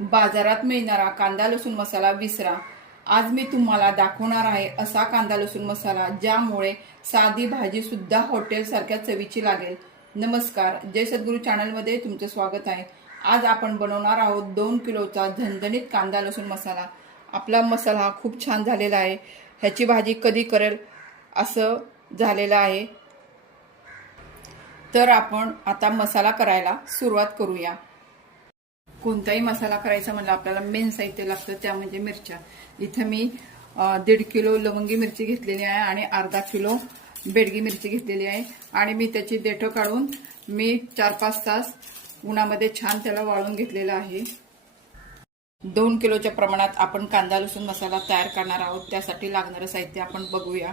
बाजारात मिळणारा कांदा लसूण मसाला विसरा. आज मी तुम्हाला दाखवणार आहे असा कांदा लसूण मसाला ज्यामुळे साधी भाजी सुद्धा हॉटेल सारख्या चवीची लागेल. नमस्कार, जय सद्गुरू चॅनल मध्ये तुमचे स्वागत आहे. आज आपण बनवणार आहोत 2 किलोचा झणझणीत कांदा लसूण मसाला. आपला मसाला हा खूप छान झालेला आहे. ह्याची भाजी कधी करेल असं झालेलं आहे. तर आपण आता मसाला करायला सुरुवात करूया. कोणताही मसाला करायचा म्हणजे आपल्याला मेन साहित्य लागतं, त्या म्हणजे मिरच्या. इथे मी 1.5 किलो लवंगी मिरची घेतलेली आहे आणि अर्धा किलो बेडगी मिरची घेतलेली आहे आणि मी त्याची देठं काढून मी 4-5 तास उन्हामध्ये छान त्याला वाळून घेतलेला आहे. 2 किलोच्या प्रमाणात आपण कांदा लसूण मसाला तयार करणार आहोत. त्यासाठी लागणारं साहित्य आपण बघूया.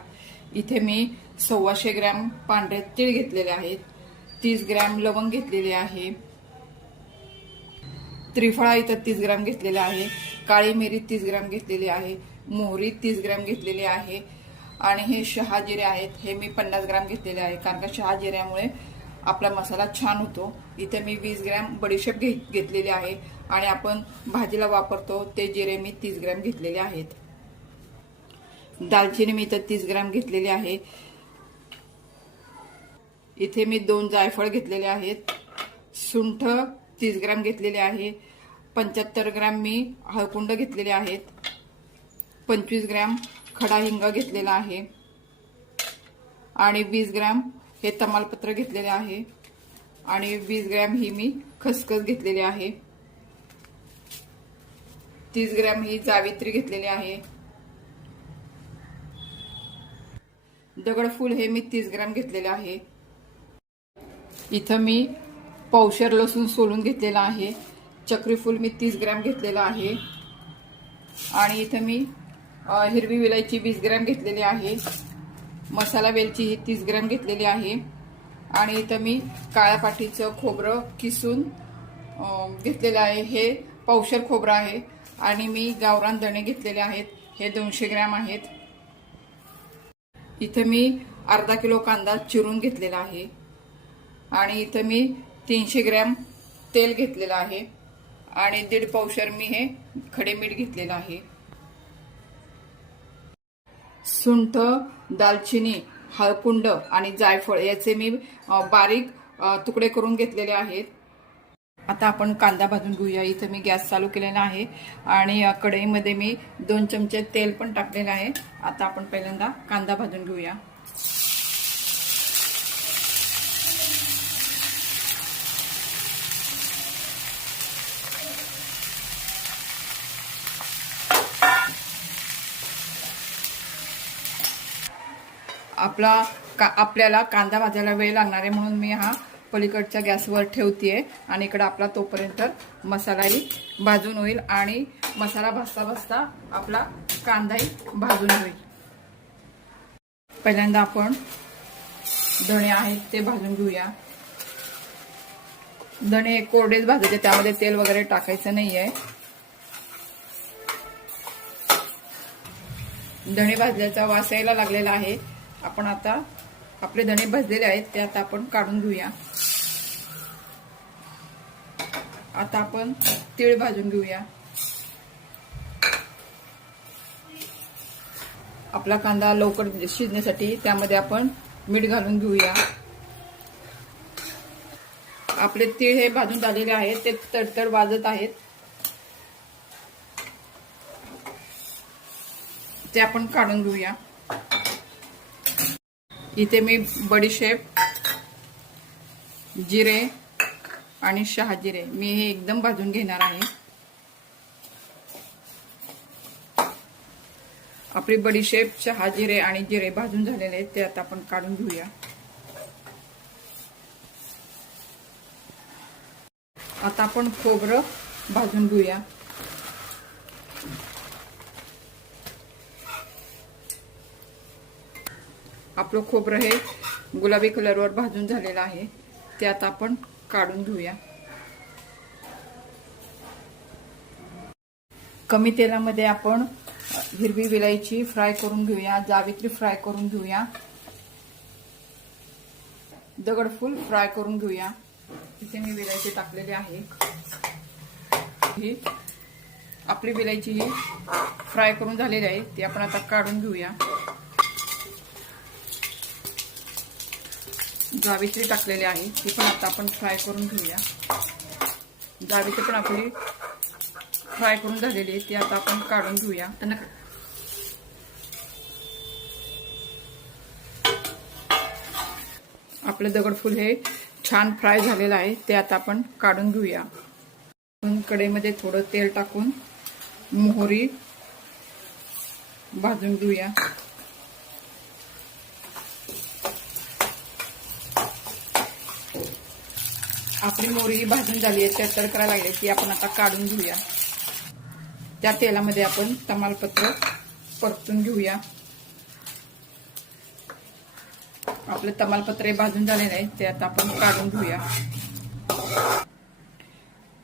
इथे मी 125 ग्रॅम पांढरे तीळ घेतलेले आहेत, 30 ग्रॅम लवंग घेतलेली आहे, त्रिफळा इथं 30 ग्रॅम घेतलेला आहे, काळी मिरी 30 ग्रॅम घेतलेली आहे, मोहरी 30 ग्रॅम घेतलेली आहे आणि हे शहाजिरे आहेत, हे मी 50 ग्रॅम घेतलेले आहे, कारण का शहाजिऱ्यामुळे आपला मसाला छान होतो. इथे मी 20 ग्रॅम बडीशेप घेतलेली आहे आणि आपण भाजीला वापरतो ते जिरे मी 30 ग्रॅम घेतलेले आहेत. दालचिनी मी इथं 30 ग्रॅम घेतलेली आहे. इथे मी 2 जायफळ घेतलेले आहेत, सुंठ 30 ग्रॅम घेतलेले आहे, 75 ग्रॅम मी हळकुंड घेतलेले आहेत, 25 ग्रॅम खडा हिंग घेतलेला आहे आणि 20 ग्रॅम हे तमालपत्र घेतलेले आहे आणि 20 ग्रॅम ही मी खसखस घेतलेली आहे, 30 ग्रॅम ही जावित्री घेतलेली आहे, दगडफूल हे मी 30 ग्रॅम घेतलेले आहे. इथं मी पावशेर लसूण सोलून घेतलेला आहे, चक्रीफूल मी 30 ग्रॅम घेतलेला आहे आणि इथं मी हिरवी विलायची 20 ग्रॅम घेतलेली आहे, मसाला वेलची ही 30 ग्रॅम घेतलेली आहे आणि इथं मी काळ्या पाठीचं खोबरं किसून घेतलेलं आहे, हे पावशेर खोबरं आहे आणि मी गावरान धणे घेतलेले आहेत, हे 200 ग्रॅम आहेत. इथं मी अर्धा किलो कांदा चिरून घेतलेला आहे आणि इथं मी 300 ग्रॅम तेल घेतलेलं आहे आणि 1.5 पावशेर मी हे खडे मीठ घेतलेलं आहे. सुंठ, दालचिनी, हळकुंड आणि जायफळ याचे मी बारीक तुकडे करून घेतलेले आहेत. आता आपण कांदा भाजून घेऊया. इथं मी गॅस चालू केलेला आहे आणि कढईमध्ये मी 2 चमचे तेल पण टाकलेले आहे. आता आपण पहिल्यांदा कांदा भाजून घेऊया. आपल्याला कांदा भाजायला वेळ लागणार आहे म्हणून मी हा पलीकडच्या गॅसवर ठेवतेय आणि इकडे आपला तोपर्यंत मसालाही भाजून होईल आणि मसाला भाजता भाजता आपला कांदाही भाजून होईल. पहिल्यांदा आपण धणे आहेत ते भाजून घेऊया. धणे कोरडेच भाजायचे, त्यामध्ये तेल वगैरे टाकायचं नाहीये. धणे भाजल्याचा वास यायला लागलेला आहे. आपण आता आपले धणे भाजलेले आहेत ते आता आपण काढून घेऊया. आता आपण तीळ भाजून घेऊया. आपला कांदा लवकर शिजण्यासाठी त्यामध्ये आपण मीठ घालून घेऊया. आपले तीळ हे भाजून झालेले आहेत, ते तडतड वाजत आहेत, ते आपण काढून घेऊया. इथे मी बडीशेप, जिरे आणि शहाजिरे मी हे एकदम भाजून घेणार आहे. आपली बडीशेप, शहाजिरे आणि जिरे भाजून झालेले आहेत, ते आता आपण काढून घेऊया. आता आपण खोबरं भाजून घेऊया. आपलं खोबरं हे गुलाबी कलरवर भाजून झालेलं आहे, ते आता आपण काढून घेऊया. कमी तेलामध्ये आपण हिरवी विलायची फ्राय करून घेऊया, जावित्री फ्राय करून घेऊया, दगडफूल फ्राय करून घेऊया. इथे मी विलायची टाकलेली आहे. ही आपली वेलायची ही फ्राय करून झालेली आहे, ती आपण आता काढून घेऊया. जावित्री टाकलेली आहे, ती पण आता आपण फ्राय करून घेऊया. जावित्री पण आपली फ्राय करून झालेली आहे, ती आता आपण काढून घेऊया. आपलं दगडफूल हे छान फ्राय झालेलं आहे, ते आता आपण काढून घेऊया. कढईमध्ये थोडं तेल टाकून मोहरी भाजून घेऊया. आपली मोहरी भाजून झाली आहे, तडतड करायला लागली, ती आपण आता काढून घेऊया. त्या तेलामध्ये आपण तमालपत्र परतून घेऊया. आपलं तमालपत्र भाजून झालेलं आहे, ते आता आपण काढून घेऊया.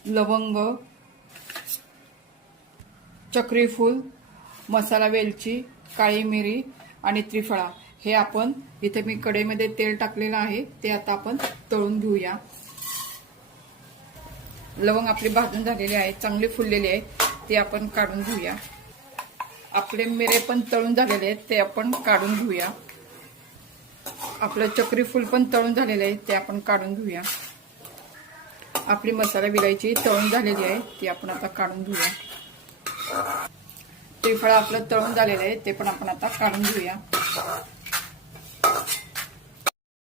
लवंग, चक्रीफूल, मसाला वेलची, काळी मिरी आणि त्रिफळा हे आपण इथे मी कढईमध्ये तेल टाकलेलं आहे, ते आता आपण तळून घेऊया. लवंग आपली भाजून झालेली आहे, चांगली फुललेली आहे, ते आपण काढून घेऊया. आपले मिरे पण तळून झालेले आहेत, ते आपण काढून घेऊया. आपलं चक्रीफूल पण तळून झालेलं आहे, ते आपण काढून घेऊया. आपली मसाला विलायची तळून झालेली आहे, ती आपण आता काढून घेऊया. त्रिफळा आपलं तळून झालेलं आहे, ते पण आपण आता काढून घेऊया.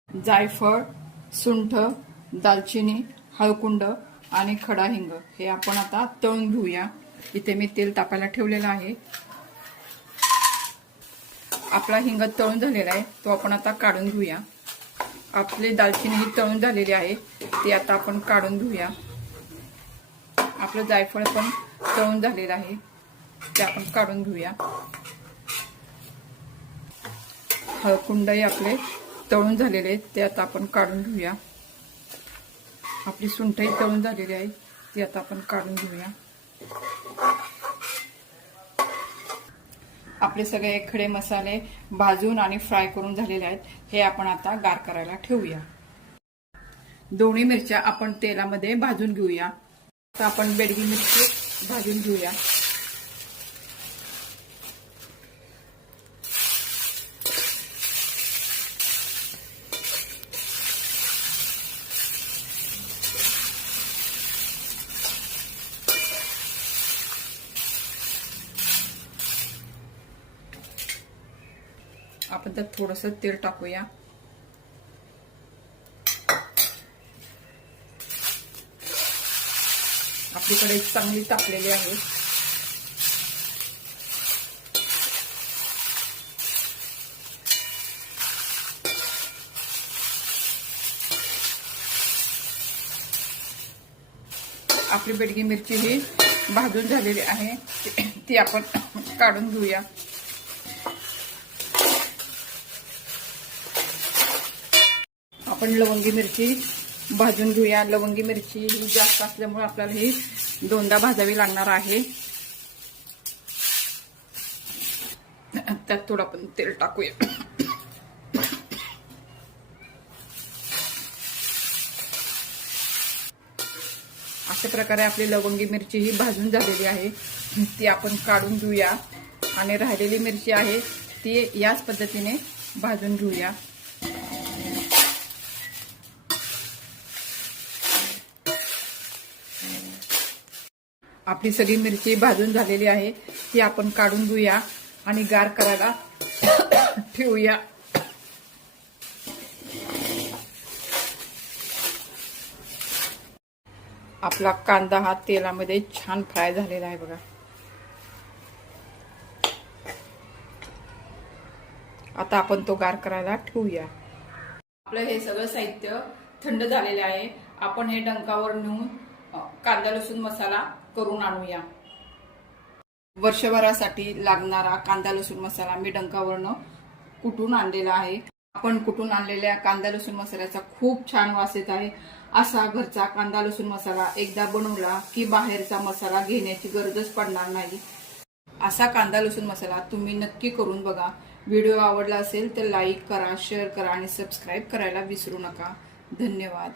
जायफळ, सुंठ, दालचिनी, हळकुंड आणि खडा हिंग हे आपण आता तळून घेऊया. इथे मी तेल तापायला ठेवलेलं आहे. आपला हिंग तळून झालेला आहे, तो आपण आता काढून घेऊया. आपली दालचिनी ही तळून झालेली आहे, ती आता आपण काढून घेऊया. आपलं जायफळ पण तळून झालेलं आहे, ते आपण काढून घेऊया. हळकुंडही आपले तळून झालेले आहेत, ते आता आपण काढून घेऊया. आपली सुंठही तळून झालेली आहे, ती आता आपण काढून घेऊया. आपले सगळे खडे मसाले भाजून आणि फ्राय करून झालेले आहेत, हे आपण आता गार करायला ठेवूया. दोन्ही मिरच्या आपण तेलामध्ये भाजून घेऊया. आता आपण बेडगी मिरची भाजून घेऊया. आपण त्यात थोडंसं तेल टाकूया. आपली कढई चांगली तापलेली आहे. आपली बेडगी मिरची ही भाजून झालेली आहे, ती आपण काढून घेऊया. आपण लवंगी मिरची भाजून घेऊया. लवंगी मिरची ही जास्त असल्यामुळे आपल्याला ही दोनदा भाजावी लागणार आहे. त्यात थोडं आपण तेल टाकूया. अशा प्रकारे आपली लवंगी मिरची ही भाजून झालेली आहे, ती आपण काढून घेऊया. आणि राहिलेली मिरची आहे ती याच पद्धतीने भाजून घेऊया. आपली सगळी मिरची भाजून झालेली आहे, ती आपण काढून घेऊया आणि गार करायला ठेवूया. आपला कांदा हा तेलामध्ये छान फ्राय झालेला आहे बघा. आता आपण तो गार करायला ठेवूया. आपलं हे सगळं साहित्य थंड झालेले आहे. आपण हे डंकावर नेऊन कांदा लसूण मसाला करून आणूया. वर्षभरासाठी लागणारा कांदा लसूण मसाला मी डंकावरनं कुटून आणलेला आहे. आपण कुटून आणलेल्या कांदा लसूण मसाल्याचा खूप छान वास येत आहे. असा घरचा कांदा लसूण मसाला एकदा बनवला की बाहेरचा मसाला घेण्याची गरजच पडणार नाही. असा कांदा लसूण मसाला तुम्ही नक्की करून बघा. व्हिडिओ आवडला असेल तर लाईक करा, शेअर करा आणि सबस्क्राईब करायला विसरू नका. धन्यवाद.